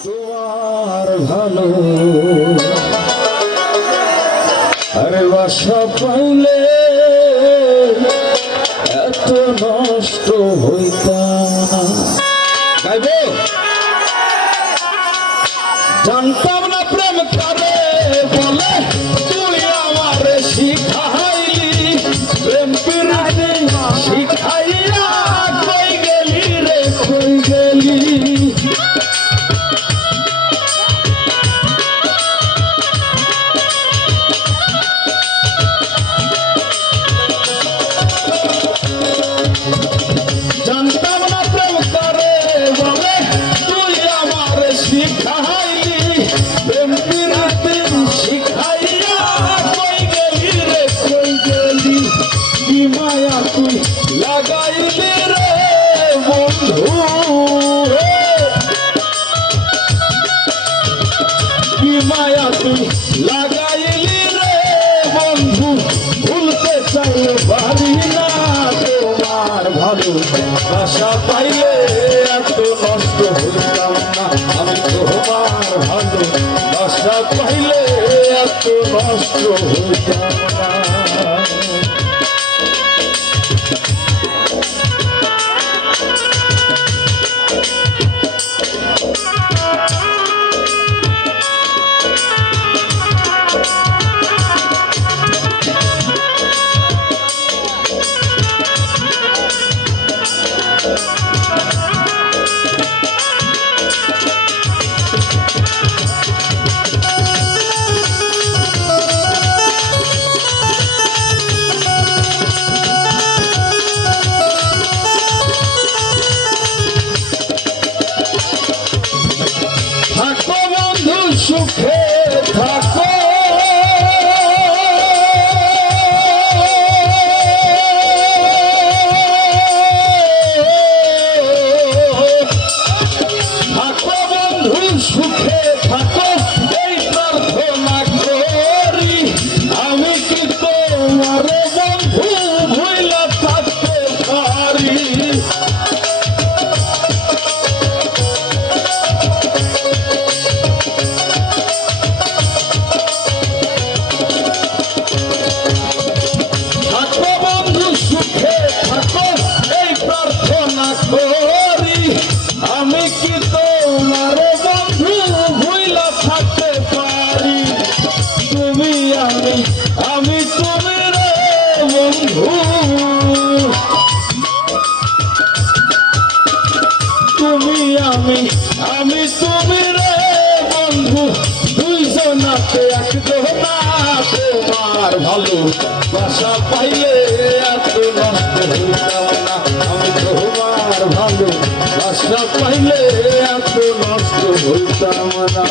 তোমার ভালো আরে বাসা পাইলে এত নষ্ট হইতাম গাইব জানতাম না প্রেম করে বলে তুই আমার শিখাইলি প্রেম পিরাতে শিখাইয়া কই গেলি রে কই গেলি জানতাম না প্রেম করে বলে তুই আমার শিখাইলি প্রেম পিরাতে শিখাইয়া কই গেলি রে কই গেলি কি মায়া তুই লাগাইলি রে বন্ধু কি মায়া তুই লাগাইলি রে বন্ধু ভুলতে চাইলে পারি না তোমার ভালো বাসা পাইলে এত নষ্ট হইতাম না আমি তোমার ভালো বাসা পাইলে এত নষ্ট হইতাম না থাকো বন্ধু সুখে থাকো থাকো বন্ধু সুখে থাকো এই প্রার্থনা করি আমি কি তোমার বন্ধু ভুইলা থাকতে পারি থাকো বন্ধু সুখে থাকো এই প্রার্থনা করি আমি কি তোমার বন্ধু ভুইলা থাকতে পারি তুমি আমি তুমি রে বন্ধু তুমি আমি তুমি রে বন্ধু দুইজনাতে একজনা তোমার ভালো বাসা পাইলে এত নষ্ট হইতাম না আমি তোমার ভালো বাসা পাইলে এত নষ্ট হইতাম না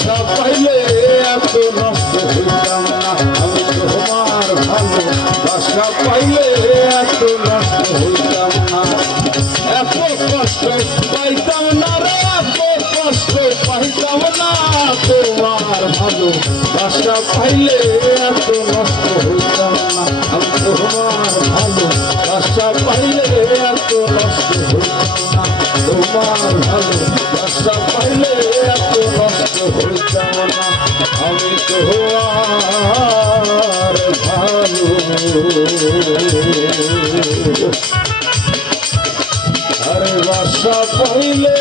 বাসা পাইলে এত নষ্ট হইতাম না আমি তোমার ভালো বাসা পাইলে এত নষ্ট হইতাম না এত কষ্ট পাইতাম না রে এত কষ্ট পাইতাম না তোমার ভালো বাসা পাইলে এত নষ্ট হইতাম না আমি তোমার ভালো বাসা পাইলে এত নষ্ট হইতাম না তোমার ভালো বাসা পাইলে এত নষ্ট হইতাম না আমি তোমার ভালো আরে বাসা পাইলে